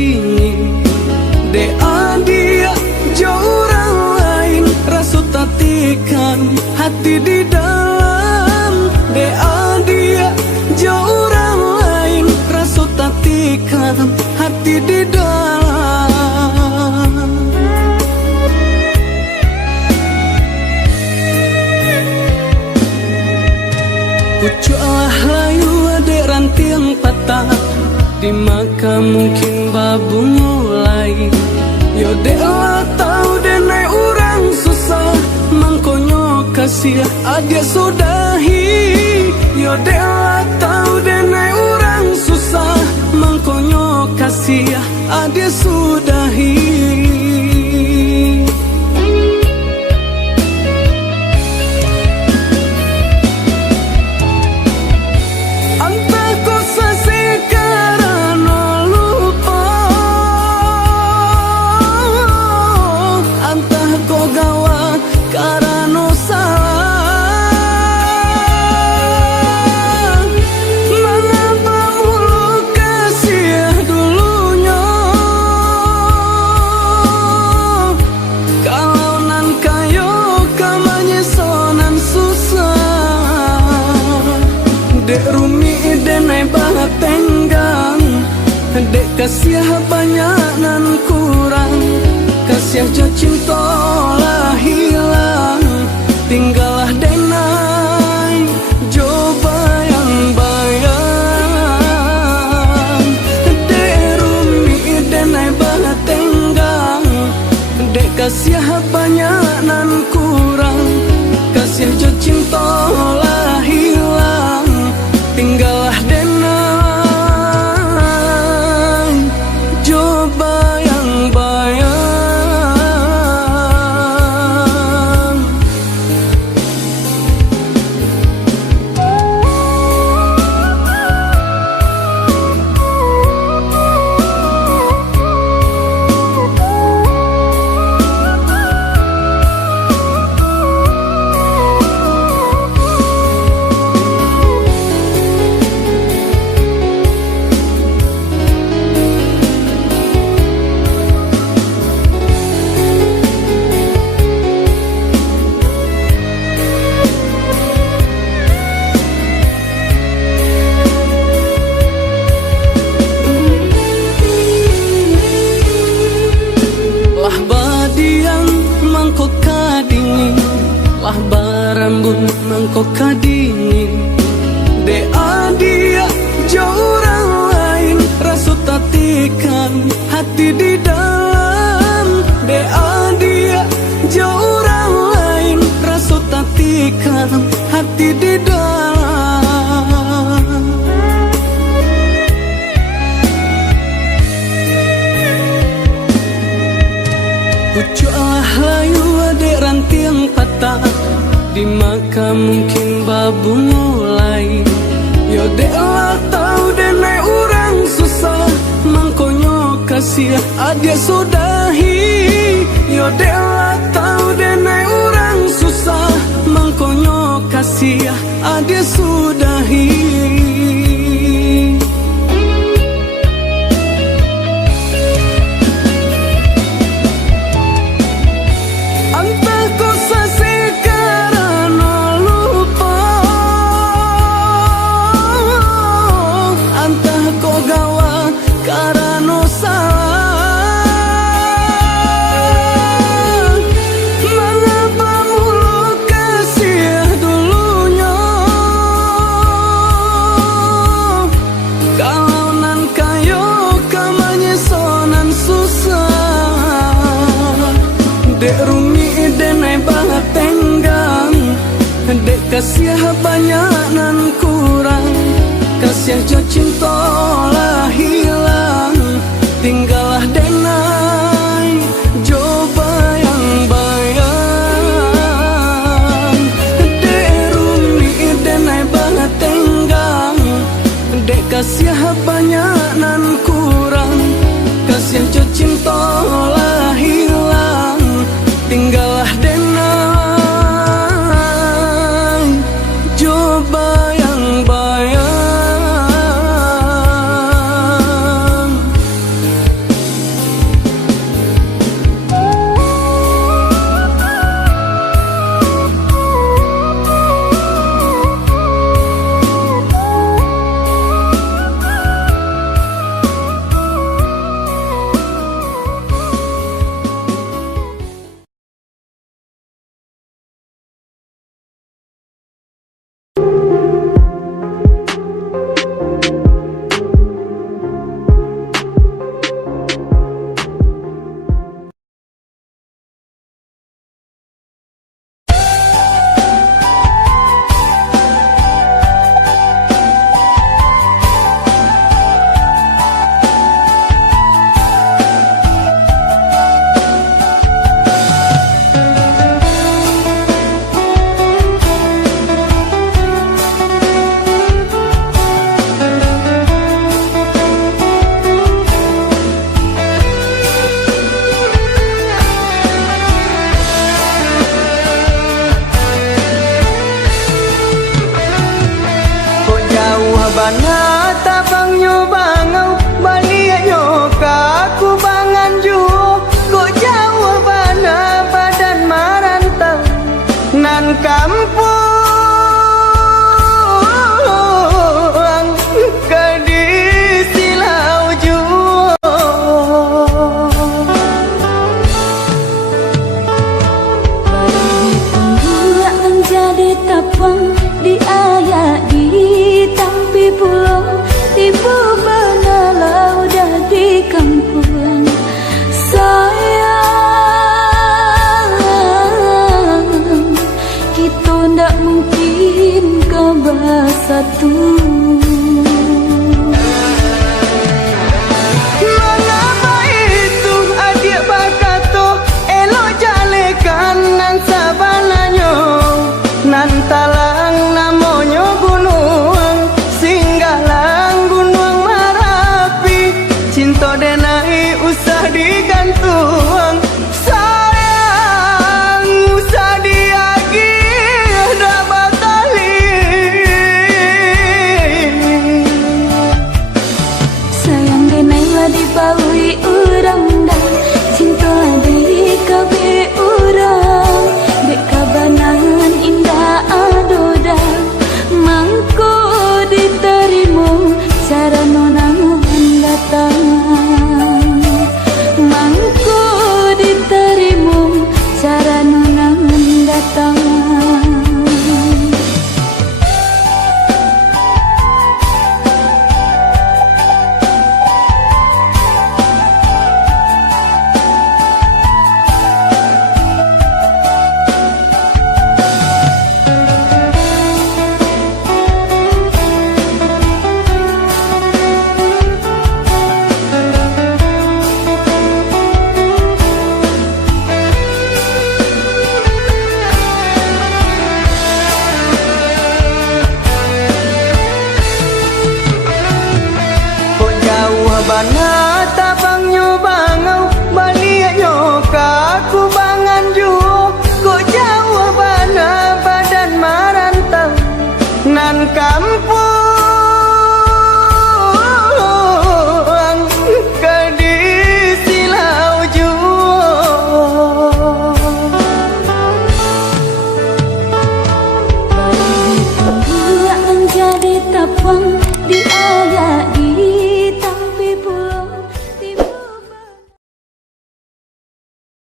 dingin. Dek adia jauh orang lain, rasut tatikan hati di dalam. Dek adia jauh orang lain, rasut tatikan hati di dalam. Pucuklah layu adek ranting patah, di maka mungkin babu mulai. Yo dek lah tahu dek naik orang susah, mangkonyo kasih adik sudahi. Yo dek lah tahu dek naik orang susah, mangkonyo kasih adik sudahi. Dek rumi denai banget tenggang, dek kasih banyak nan kurang, kasih jo cinta lah hilang, tinggallah denai jo bayang-bayang. Dek rumi denai banget tenggang, dek kasih banyak nan kurang, kasih jo cinta lah hilang, tinggallah denai jo bayang-bayang. Lah badiang mangkok kadingin, lah barambun mangkok kadingin. Dek adia jauh orang lain, rasut tatikan hati di dalam. Dek adia jauh orang lain, rasut tatikan hati di dalam. Pucuklah layu adek ranting patah, di maka mungkin babu mulai. Yo dek lah tahu dek naik orang susah, mangkonyo kasih adik sudahi. Yo dek lah tahu dek naik orang susah, mangkonyo kasih adik sudahi. Dek rumi denai banget tenggang, dek kasih banyak nan kurang, kasih jo cinta lah hilang, tinggallah denai jo bayang-bayang. Dek rumi denai banget tenggang, dek kasih banyak nan kurang, kasih jo cinta lah hilang, tinggallah denai jo bayang-bayang. Bana tabang nyo bangau balik nyo kaku bangan juo kok jauh bana badan marantau nan kampung ke di silau juo. Pernah menjadi tapang di ayak di tampi pulau tipu benalau dari kampung sayang kita ndak mungkin kabar satu. Mengapa itu adik bakato elok jalekan nan sabananyo nan talang namonyo gunung singgalang gunung Marapi cinta denai usah digantung